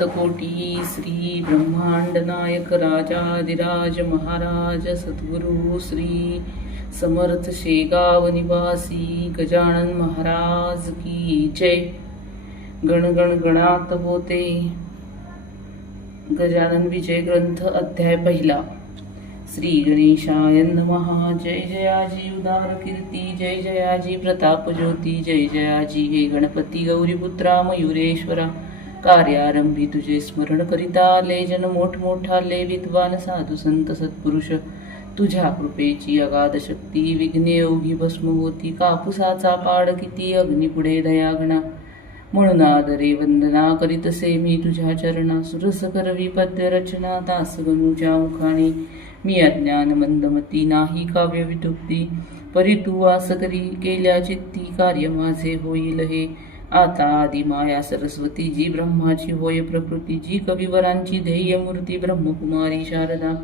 अनंतकोटी श्री ब्रह्मांड नायक राजाधिराज महाराज सद्गुरु श्री समर्थ शेगाव निवासी गजानन महाराज की जय. गण गण गणात होते. गजानन विजय ग्रंथ अध्याय पहिला. श्री गणेशाय नमः. जय जयाजी उदार कीर्ती, जय जयाजी प्रताप ज्योती, जय जयाजी हे गणपती गौरीपुत्रा मयुरेश्वरा. कार्यारंभी तुझे स्मरण करिता आले जन मोठमोठाले विद्वान साधू संत सत्पुरुष. तुझ्या कृपेची अगाध शक्ती विघ्ने ओघी भस्म होती. कापुसाचा पाड किती अग्निपुढे दयागणा. म्हणून आदरे वंदना करीतसे मी तुझ्या चरणा. सुरस करवी पद्य रचना दास गणूच्या मुखाने. मी अज्ञान मंदमती नाही काव्य वितुक्ती. परी तू वास करी केल्या चित्ती कार्य माझे होईल हे. आता आदि माया सरस्वती जी ब्रह्माची होय प्रकृती. जी कविवरांची ध्येय मूर्ती ब्रह्मकुमारी शारदा.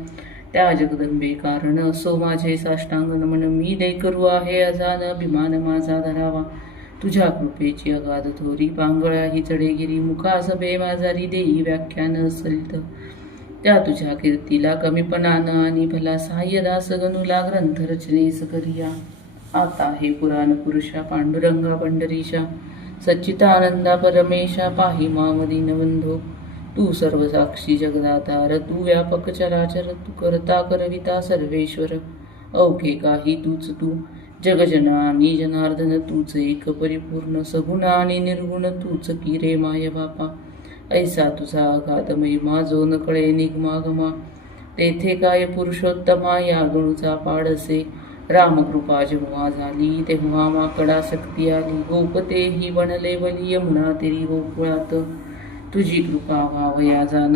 त्या जगदंबे कारण असो माझे साष्टांग नमन. मी करू आहे अजान अभिमान माझा धरावा. तुझ्या कृपेची अगाध थोरी पांगळा ही चढेगिरी. मुखा सभे माझारी देई व्याख्यान सलित. त्या तुझ्या कीर्तीला कमीपणान आणि भला सहाय्य दास गणूला ग्रंथ रचनेस करिया. आता हे पुराण पुरुषा पांडुरंगा पंढरीशा. सच्चिदानंदा परमेशा पाहि माम दीनबंधो. तू सर्वसाक्षी जगदाधार, तू व्यापक चराचर, तू करता करविता सर्वेश्वर. अवघे काही तूच तू जगजना आणि जनार्दन. तूच एक परिपूर्ण सगुण आणि निर्गुण. तूच की रे माय बापा. ऐसा तुझा अगाध महिमा जो न कळे निगमागमा. तेथे काय पुरुषोत्तमा या गणूचा पाडसे. रामकृपा जेव्हा झाली तेव्हा माकडा शक्ती आली. गोपते ही बनले बली यमुना तेरी गोकुळात. तुझी कृपा व्हावया जाण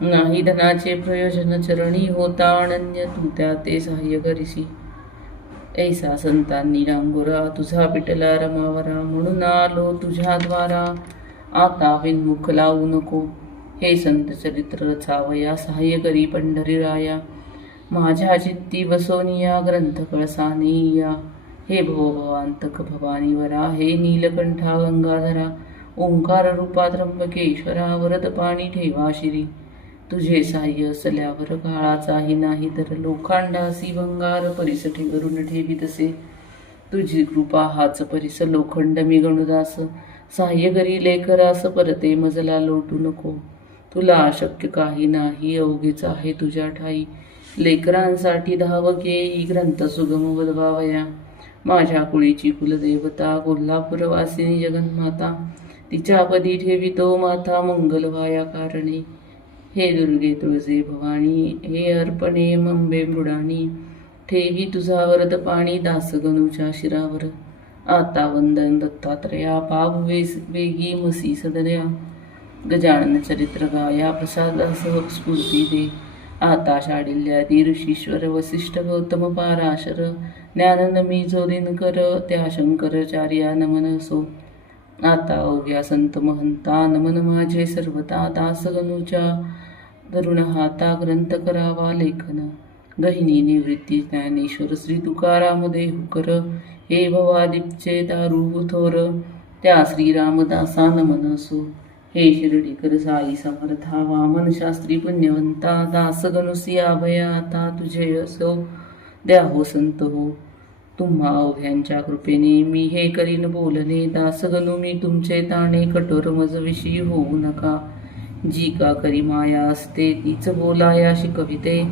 नाही धनाचे प्रयोजन. चरणी होता अनन्य तू त्या ते सहाय्य करिसी. ऐसा संतांनी डांगोरा तुझा पिटला रमावरा. म्हणून आलो तुझ्या द्वारा आता विनमुख लावू नको. हे संत चरित्र रचावया सहाय्य करी पंढरीराया. माझ्या चित्ती बसोनिया ग्रंथ कळसानेया. हे भवभवांतक भवानीवरा. हे नीलकंठा गंगाधरा. ओंकार रूपा त्र्यंबकेश्वरा. वरद पाणी ठेवा शिरी. तुझे साह्य असल्यावर काळाचाही नाही तर. लोखंडासी भंगार परिस ठेवरून ठेवीतसे. तुझी कृपा हाच परिस लोखंड मी गणुदास. सहाय्य करी लेकरास परते मजला लोटू नको. तुला अशक्य काही नाही अवघेच आहे तुझ्या ठाई. लेकरांसाठी धावके ही ग्रंथ सुगम वदवावया. माझ्या कुळीची कुलदेवता कोल्हापूरवासिनी जगन्माता. तिच्या पदी ठेवितो माथा मंगल व्हाया कारणे. हे दुर्गे तुळजे भवानी, हे अर्पणे मंबे मृडानी. ठेवी तुझा वरद पाणी दास गणूच्या शिरावर. आता वंदन दत्तात्रया पाव वेगी मसी सदर्या. गजानन चरित्र गाया प्रसादासह स्फूर्ती दे. आता शाडिल्यादी ऋषीश्वर वसिष्ठ गौतम पाराशर. ज्ञाननमी जो दिनकर त्या शंकराचार्या नमन असो. आता अवघ्या संत महंता नमन माझे सर्वता. दास गणूच्या तरुण हाता ग्रंथ करावा लेखन. गहिनी निवृत्ती ज्ञानेश्वर श्री तुकाराम देहुकर. हे भवादीपचे दारू थोर त्या श्रीरामदासा नमन असो. हे शिर्डीकर साई समर्था वामन शास्त्री पुण्यवंता. दास गणुसी अभया आता तुझे असो. द्या हो संत हो तुम्हा अवघ्यांच्या कृपेने. मी हे करीन बोलणे दास गणू मी तुमचे ताणे. कठोर मज विषयी होऊ नका. जी का करी माया असते तीच बोलाया शिकविते.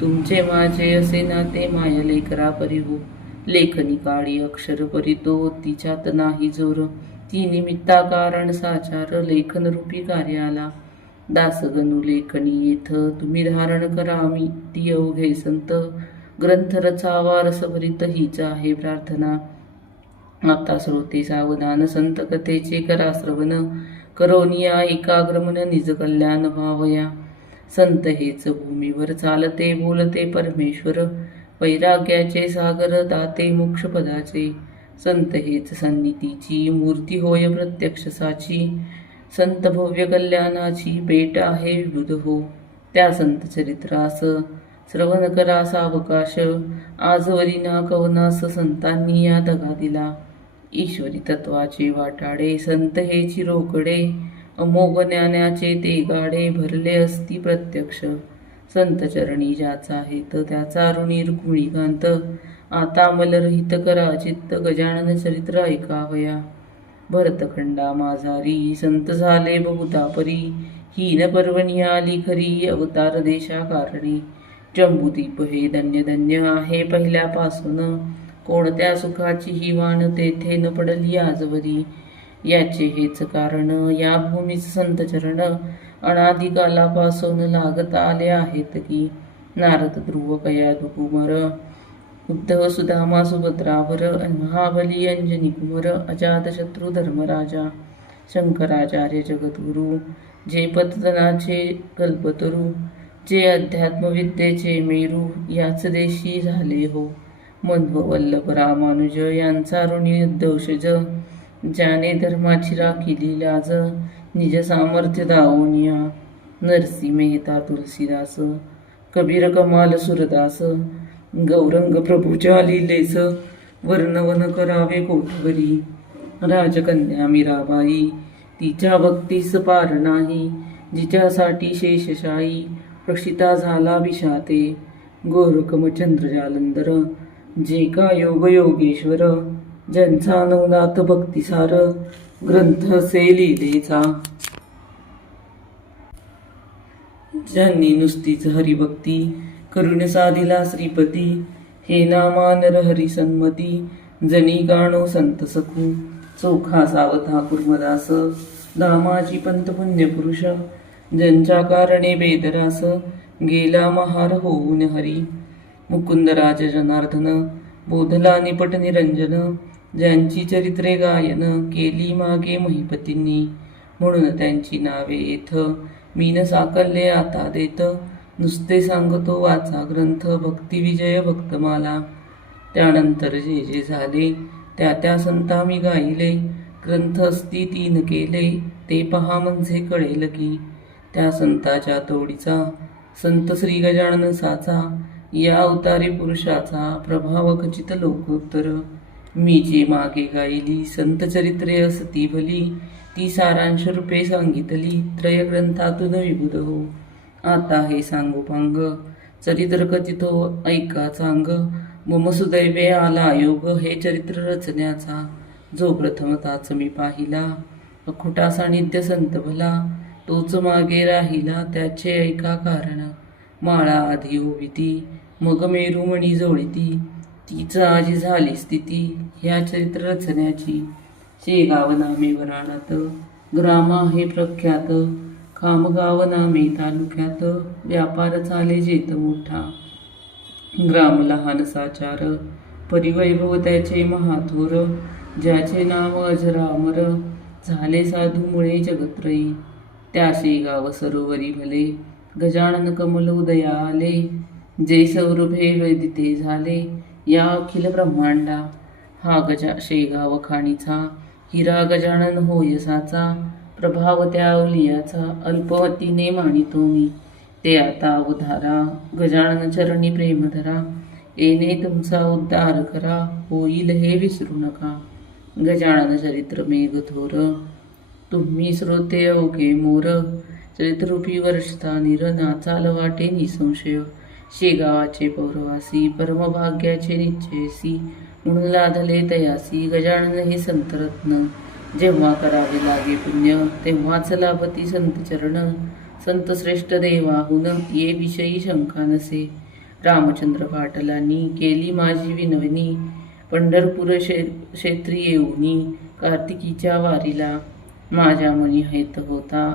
तुमचे माझे असे नाते माय लेकरा परी हो. लेखनी काळी अक्षर परितो तिच्यात नाही जोर. ती निमित्ता कारण साचार लेखन रूपी कार्याला. दास गणू लेखनी येथ तुम्ही धारण करा मी ती अवघे संत. ग्रंथ रचावा रसभरित हीच आहे प्रार्थना. आता श्रोते सावधान संत कथेचे करा श्रवण. करोनिया एकाग्रमन निज कल्याण व्हावया. संत हेच भूमीवर चालते बोलते परमेश्वर. वैराग्याचे सागर दाते मोक्ष पदाचे. संत हेच सन्निधीची मूर्ती होय प्रत्यक्ष साची. संत भव्य कल्याणाची पेट आहे विबुध हो. त्या संत चरित्रास श्रवण करा सावकाश. आजवरी ना कवनास संतांनी या दगा दिला. ईश्वरी तत्वाचे वाटाडे संत हे चिरोकडे. अमोघ ज्ञानाचे ते गाडे भरले असती प्रत्यक्ष. संत चरणी ज्याचा हेत त्याचा ऋणी रुक्मिणीकांत. आता मलरहित करा चित्त गजानन चरित्र ऐकावया. भरतखंडा माझारी संत झाले बहुता परी. हीन पर्वणी आली खरी अवतार देशा कारणी. जंबूदीप हे धन्य धन्य आहे पहिल्यापासून. कोणत्या सुखाची ही वाण तेथे न पडली आजवरी. याचे हेच कारण या भूमीच संत चरण. अनादिकालापासून लागत आले आहेत की. नारद ध्रुव कया कुमार. उद्धव सुदामा सुभद्रावर. महाबली अंजनी कुमार. अजातशत्रू धर्मराजा. शंकराचार्य जगद्गुरु. जे पतनाचे कल्पतरू. जे अध्यात्मविद्येचे मेरू. याच देशी झाले हो. मध्व वल्लभ रामानुज यांचा ऋणी दोषज. ज्याने धर्माची राखिली लाज. निज सामर्थ्य दावोनिया. नरसी मेहता तुलसीदास. कबीर कमाल सुरदास. गौरंग प्रभूच्या लिलेस. वर्णवन करावे कोठवरी. राजकन्या मीराबाई. तिच्या भक्तीस पार नाही. जिच्यासाठी शेषशाही प्रक्षिता झाला विषाते. गोरखमचंद्र जालंधर. जे का योग योगेश्वर. ज्यांचा नवनाथ भक्तिसार. ग्रंथ से लिहिलेचा. ज्यांनी नुसतीच हरिभक्ती करुण साधिला श्रीपती. हे नामा नर हरिसन्मती. जनी गाणो संत सखू. चोखा सावधा कुर्मदास. धामाची पंत पुण्यपुरुष. ज्यांच्या कारणे बेदरास गेला महार होऊन हरी. मुकुंदराज जनार्दन. बोधला निपट निरंजन. ज्यांची चरित्रे गायन केली मागे महिपतींनी. म्हणून त्यांची नावे येथ मीन साकल्ले आता देत. नुसते सांगतो वाचा ग्रंथ भक्ती विजय भक्तमाला. त्यानंतर जे जे झाले त्या त्या संता मी गायले. ग्रंथ असती 3 केले ते पहा म्हणजे कळेल की. त्या संताच्या तोडीचा संत श्री गजानन साचा. या अवतारी पुरुषाचा प्रभाव खचित लोकोत्तर. मी जे मागे गायली संत चरित्रे असती भली. ती सारांश रूपे सांगितली त्रय ग्रंथातून विबुध हो. आता हे सांगोपांग चरित्र कथितो ऐका चांग. मम सुदैवे आला योग हे चरित्र रचण्याचा. जो प्रथमताच मी पाहिला अखुटा सानिध्य संत भला. तोच मागे राहिला त्याचे ऐका कारण. माळा आधी ओविती मग मेरुमणी जोडिती. तीच आजी झाली स्थिती ह्या चरित्र रचण्याची. शेगाव नामे वराडात. ग्राम आहे प्रख्यात. खामगाव नामे तालुक्यात. व्यापार चाले जेत मोठा. ग्राम लहान साचार. परिवैभव त्याचे महाथोर. ज्याचे नाव अजरामर. झाले साधू मुळे जगत्रयी. त्या शेगाव सरोवरी भले. गजानन कमल उदया आले. जे सौरभे वैदिते झाले या अखिल ब्रह्मांडा. हा शेगाव खाणीचा. हिरा गजानन होय साचा. प्रभाव त्या अवलियाचा. अल्पवतीने मानितो मी. ते आता उधारा. गजानन चरणी प्रेम धरा. येणे तुमचा उद्धार करा. होईल हे विसरू नका. गजानन चरित्र मेघथोर. तुम्ही श्रोते अवघे मोर. चरित्ररूपी वर्षता निर. नाचाल वाटे निसंशय. शेगावाचे पौरवासी. परमभाग्याचे निश्चयसी. म्हणून लादले तयासी. गजानन हे संतरत्न. जेव्हा करावे लागे पुण्य तेव्हाच लाभती संत चरण. संत श्रेष्ठ देवाहून ये विषयी शंका नसे. रामचंद्र पाटलांनी केली माझी विनवणी. पंढरपूर क्षेत्री येऊनी कार्तिकीच्या वारीला. माझ्या मनी हैत होता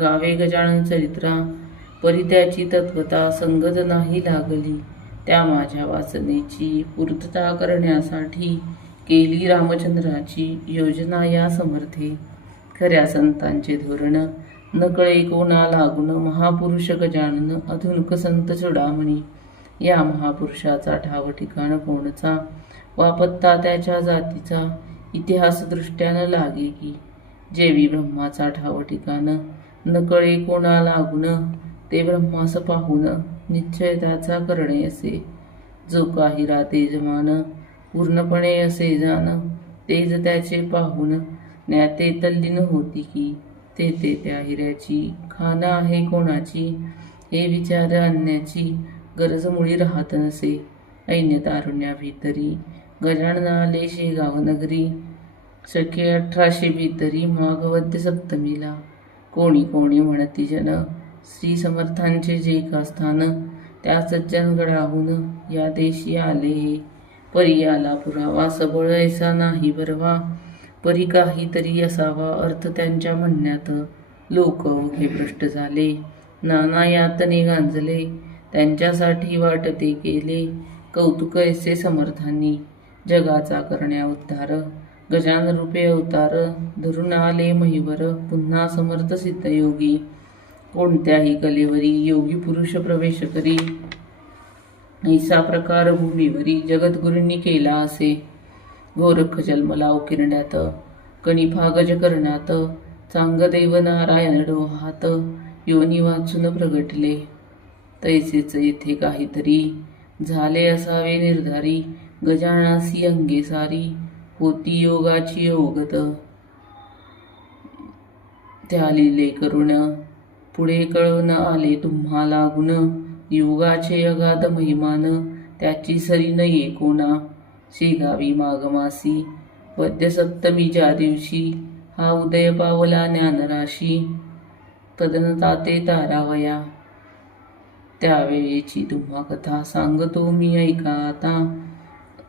गावे गजानन चरित्रा. परी त्याची तत्वता संगत नाही लागली. त्या माझ्या वासनेची पूर्तता करण्यासाठी केली रामचंद्राची योजना या समर्थे. खऱ्या संतांचे धोरण नकळे कोणा लागून. महापुरुष गजानन अधुनक संत चुडामणी. या महापुरुषाचा ठाव ठिकाण कोणचा. वा पत्ता त्याच्या जातीचा. इतिहास दृष्ट्यानं लागे की. जेवी ब्रह्माचा ठाव ठिकाण नकळे कोणा लागून. ते ब्रह्मास पाहून निश्चय त्याचा करणे असे. जो काही तेजमान पूर्णपणे असे जाण. तेज त्याचे पाहून ज्ञाते तल्लीन होती की. ते त्या हिऱ्याची खाना आहे कोणाची, हे विचार आणण्याची गरज मुळी राहत नसे. ऐन्य तारुण्या भीतरी गजानन आले शेगाव नगरी. शके 1800 भीतरी माघवद्य सप्तमीला. कोणी कोणी म्हणती जन श्री समर्थांचे जे का स्थान, त्या सज्जनगडाहून या देशी आले हे. परी आला पुरावा सबळ ऐसा नाही बरवा, परी काहीतरी असावा अर्थ त्यांच्या म्हणण्यात. लोक ओघे भ्रष्ट झाले, नाना यातने गांजले, त्यांच्यासाठी वाट ते केले. कौतुक ऐसे समर्थांनी जगाचा करण्या उद्धार. गजानन रूपे अवतार धरून आले महिवर, पुन्हा समर्थ सिद्धयोगी. कोणत्याही कलेवरी योगी पुरुष प्रवेश करी, ऐसा प्रकार भूमीवरी जगद्गुरूंनी केला असे. गोरख जन्मला उकिरण्यात, कणिफा गज करण्यात, चांगदेव नारायण डोहात, योनी वाचून प्रगटले. तैसेच येथे काहीतरी झाले असावे निर्धारी. गजानासी अंगे सारी होती योगाची अवगत. त्या लिले करुण पुढे कळवून आले तुम्हाला गुण. योगाचे अगाध महिमान त्याची सरी नये कोणा. शेगावी माघमासी वद्य सप्तमी ज्या दिवशी, हा उदय पावला ज्ञानराशी. तदनताते तारावया त्यावेळेची तुम्हा कथा सांगतो मी ऐका आता.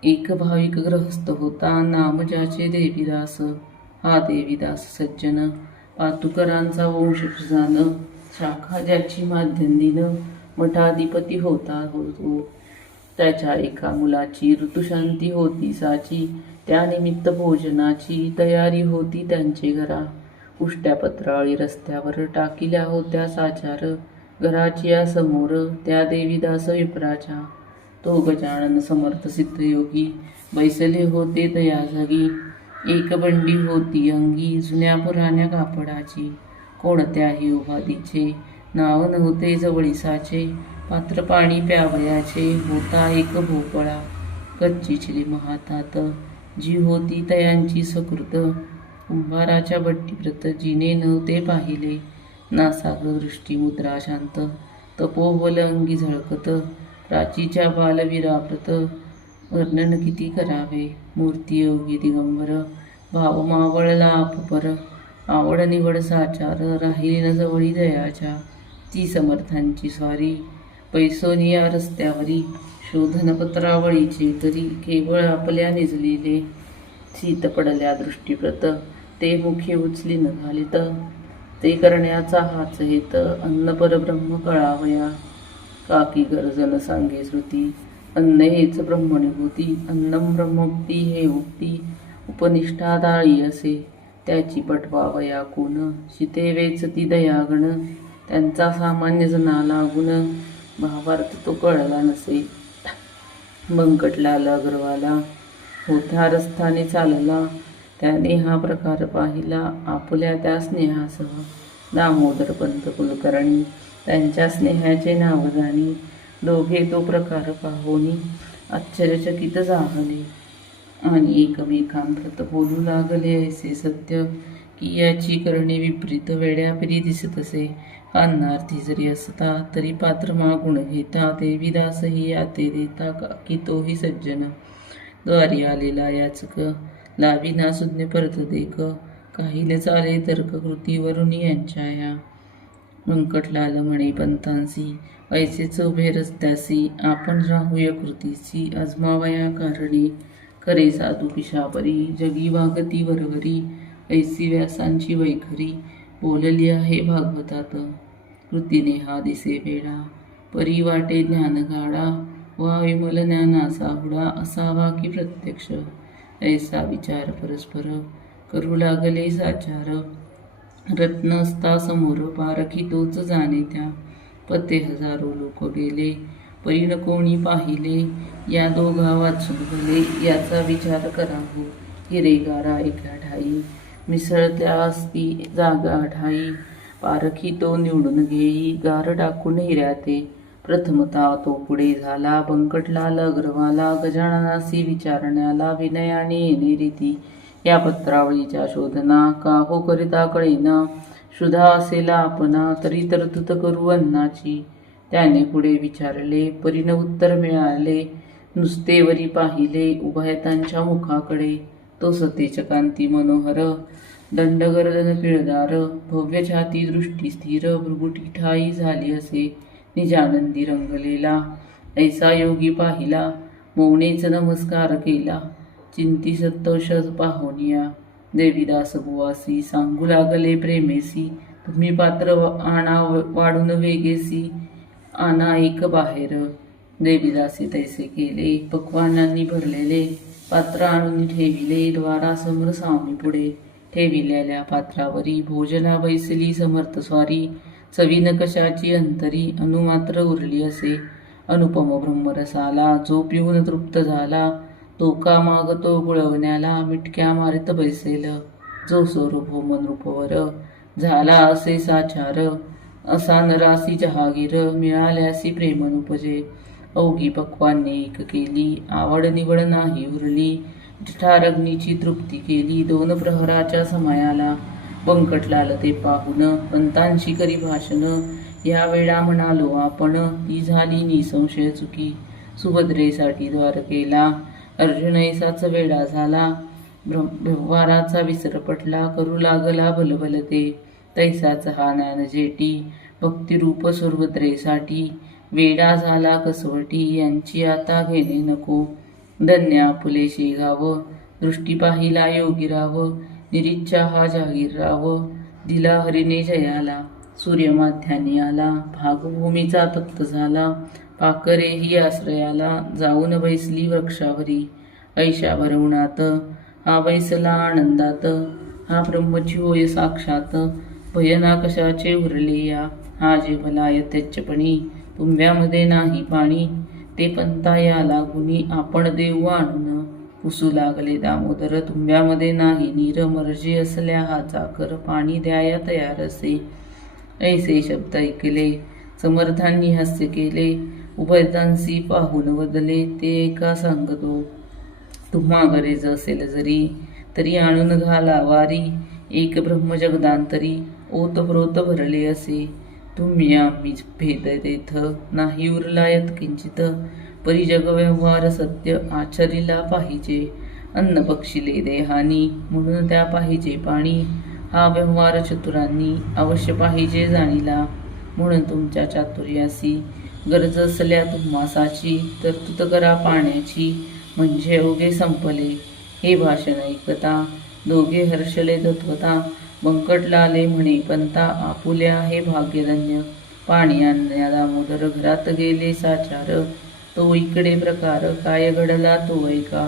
एक भाविक ग्रहस्थ होता नाम ज्याचे देवीदास. हा देवीदास सज्जन पातुकरांचा वंशजान. शाखा ज्याची माध्यंदिन मठाधिपती होता तो. त्याच्या एका मुलाची ऋतुशांती होती साची. त्यानिमित्त भोजनाची तयारी होती त्यांचे घरा. उष्ट्या पत्राळी रस्त्यावर टाकिल्या होत्या साचार. घराच्या समोर त्या देवीदास विप्राच्या. तो गजानन समर्थ सिद्धयोगी बैसले होते तया जागी. एक बंडी होती अंगी जुन्या पुराण्या कापडाची. कोणत्याही उपाधीचे नाव नव्हते जवळीसाचे. पात्र पाणी प्यावयाचे होता एक भोपळा. कच्ची चिलीम हातात जी होती तयांची सकृत. कुंभाराच्या भट्टीप्रत जिने नव्हते पाहिले. नासाग्र दृष्टी मुद्रा शांत, तपोबल अंगी झळकत. प्राचीच्या बालवीराप्रत वर्णन किती करावे. मूर्ती योगी दिगंबर भाव मावळला अपपर. आवड निवड साचार राहिली न जवळी दयाच्या. ती समर्थांची स्वारी पैसोनिया रस्त्यावरी. शोधन पत्रावळीचे तरी केवळ आपल्या निजलेले. शीत पडल्या दृष्टीप्रत ते मुखे उचली न घालित. ते करण्याचा हाच हेत अन्न परब्रह्म कळावया. काकी गर्जन सांगे श्रुती अन्न हेच ब्रह्मनिभूती. अन्नम ब्रह्मोक्ती हे उक्ती उपनिष्ठा दाळी असे. त्याची पटवावया कोण शिते वेचती दयागण. त्यांचा सामान्य जनाला गुण भावार्थ तो कळला नसे. बंकटलाल अग्रवाला होत्या रस्त्याने चालला. त्याने हा प्रकार पाहिला आपल्या त्या स्नेहासह. दामोदर पंत कुलकर्णी त्यांच्या स्नेहाचे नाव जाणी. दोघे तो प्रकार पाहोनी आश्चर्यचकित झाले. आणि एकमेकांप्रत बोलू लागले ऐसे सत्य की याची करणे विपरीत वेड्यापरी दिसत असे. अन्नार्थी जरी असता तरी पात्र मागून घेता. देवीदासही याते देता की तोही सज्जन. द्वारी आलेला याचक लाविना सुज्ञ परत देख. काहीले चाले तर्क कृतीवरून यांच्या या. व्यंकटलाल म्हणे पंतांसी ऐसेच उभे रस्त्यासी. आपण राहूय कृतीसी अजमावया कारणे. खरे साधू पिशापरी जगी वागती वरवरी. ऐसी व्यासांची वैखरी बोलली आहे भागवतात. कृतीने हा दिसे वेडा परी वाटे ज्ञान गाडा. वा विमल ज्ञानाचा हुडा असावा की प्रत्यक्ष. ऐसा विचार परस्पर करू लागले साचार. रत्न असता समोर पारखी तोच जाणे त्या. पते हजारो लोक गेले परीन कोणी पाहिले. या दोघा वाचून भले याचा विचार करावो. हिरेगारा एका ठाई मिसळत्या असती जागा ठाई. पारखी तो निवडून घेई गार टाकून हिऱ्याते. प्रथमता तो पुढे झाला बंकटलाल अग्रवाला. गजाननासी विचारण्याला विनयाने येणे रीती. या पत्रावळीच्या शोधना का हो करिता कळेना. क्षुधा असेला आपणा तरी तरतूद करू अन्नाची. त्याने पुढे विचारले परीन उत्तर मिळाले. नुसतेवरी पाहिले उभयतांच्या मुखाकडे. तो सतेज कांती मनोहर दंडगर्दन पिळदार. भव्य छाती दृष्टी स्थिर भृगुटी ठाई झाली असे निजानंदी रंगलेला. ऐसा योगी पाहिला मौनेच नमस्कार केला. चिंती संतोष पाहोनिया देवीदास बुवासी. सांगू लागले प्रेमेसी तुम्ही पात्र आणा वाढून वेगेसी. आणा एक बाहेर. देवीदासी तैसे केले. पक्वानांनी भरलेले पात्र आणून ठेविले. द्वारासमोर स्वामी पुढे ठेविलेल्या पात्रावरी. भोजना बैसली समर्थ स्वारी. चवीन कशाची अंतरी अनुमात्र उरली असे अनुपम ब्रह्मरसाला. जो पिऊन तृप्त झाला तो का मागतो गुळवण्याला. मिटक्या मारित बैसेल जो स्वरूप मनरूपवर. झाला असे साचार असा नरासी जहागीर. मिळाल्यासी प्रेमनुपजे अवघी पक्वाने एक केली. आवड निवड नाही उरली जठारग्नीची तृप्ती केली. 2 प्रहराच्या समयाला बंकटलाल ते पाहून. पंतांशी करी भाषण या वेळा म्हणालो आपण. ती झाली निसंशय चुकी सुभद्रेसाठी द्वारकेला. अर्जुन ऐसाच वेडा झाला व्यवहाराचा विसर पटला. करू लागला भलभलते तैसाच हा ज्ञानजेटी. भक्तिरूप सुभद्रेसाठी वेडा झाला कसवटी. यांची आता घेणे नको धन्य आपुले शेगाव. दृष्टी पाहिला योगीराव निरीच्छा हा जागीरराव. दिला हरीने जयाला सूर्यमाध्याने आला. भागभूमीचा तप्त झाला पाकरेही आश्रयाला. जाऊन बैसली वृक्षावरी ऐशा भरवणात. हा बैसला आनंदात हा ब्रह्मची होय साक्षात. भयना कशाचे उरले या हा जे भला यथेच्छपणी. तुंब्यामध्ये नाही पाणी ते पंता या लागुनी. आपण देऊ आणून पुसू लागले दामोदर. तुंब्यामध्ये नाही नीर मर्जी असल्या हा चाकर. पाणी द्याया तयार असे ऐसे शब्द ऐकले. समर्थांनी हास्य केले उभयतांसी पाहून वदले. ते एका सांगतो तुम्हा गरज असेल जरी तरी आणून घाला वारी. एक ब्रह्मजगदांतरी ओतप्रोत भरले असे. तुम्ही आम्ही भेद देथ नाही उरला यत्किंचित. परी जगव्यवहार सत्य आचरिला पाहिजे. अन्न पक्षिले देहानी म्हणून त्या पाहिजे पाणी. हा व्यवहार चतुरांनी अवश्य पाहिजे जाणीला. म्हणून तुमच्या चातुर्यासी गरज असल्या तुम्हासाची तरतूद करा पाण्याची. म्हणजे अवघे संपले हे भाषण ऐकता. दोघे हर्षले तत्वता. बंकटलाले म्हणे पंता आपुल्या हे भाग्यधन्य. पाणी आणण्या दामोदर घरात गेले साचार. तो इकडे प्रकार काय घडला तो ऐका.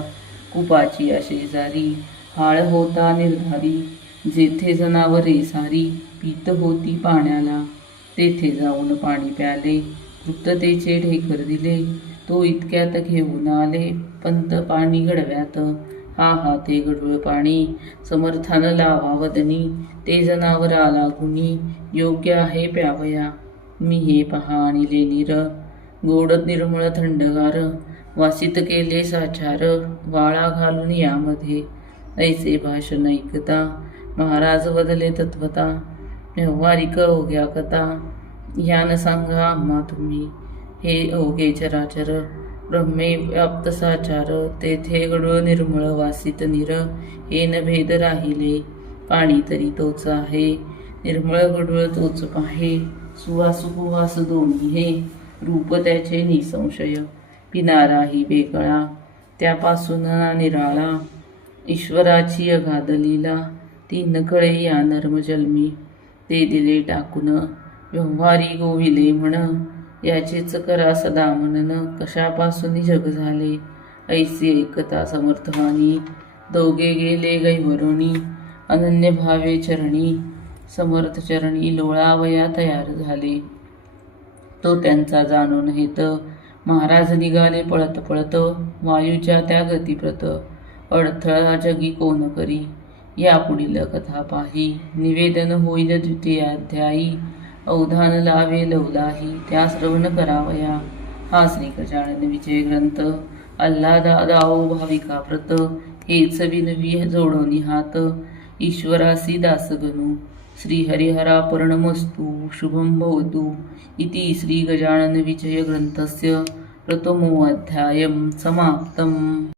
कुपाची शेजारी हाळ होता निर्धारी. जेथे जनावरे सारी पीत होती पाण्याला. तेथे जाऊन पाणी प्याले तृप्ततेचे ढेकर दिले. तो इतक्यात घेऊन आले पंत पाणी गडव्यात. हा हा ते गडूळ पाणी समर्थान लावा वदनी. ते जनावरा लागुनी योग्य आहे प्यावया. मी हे पहा आणिले नीर गोड निर्मळ थंडगार. वासित केले साचार वाळा घालून यामध्ये. ऐसे भाषण ऐकता महाराज वदले तत्वता. व्यवहारिक अवघ्या कथा यान सांगा आम्हा तुम्ही. हे अवघे चराचर ब्रह्मे व्याप्त साचार. तेथे गडूळ निर्मळ वासित नीर. हे न भेद राहिले पाणी तरी तोच आहे. निर्मळ गडूळ तोच पाहे. सुवासु कुवास दोन्ही हे. रूप त्याचे निसंशय पिनाराही वेगळा. त्यापासून निराळा ईश्वराची अगाध लीला. ती नकळे या नर्मजन्मी. ते दिले टाकून व्यवहारी गोविले म्हण. याचेच करा सदा मनन. कशापासून जग झाले ऐसे एकता समर्थवानी. दोघे गेले गैवरुणी अनन्य भावे चरणी. समर्थ चरणी लोळावया तयार झाले. तो त्यांचा जाणून हेत. महाराज निघाले पळत पळत. वायूच्या त्या गतिप्रत. अडथळा जगी कोण करी. या पुढील कथा पाही. निवेदन होईल द्वितीयाध्यायी. अवधान लावे लवलाही त्या श्रवण करावया. हा श्री गजानन विजय ग्रंथ. आल्हादाओ भाविका व्रत. हेच विनवी जोडोनी हात. ईश्वरासी दासगणू श्रीहरिहरार्पणमस्तु शुभं भवतु इति श्रीगजाननविजयग्रन्थस्य प्रथमोऽध्यायं समाप्तम्।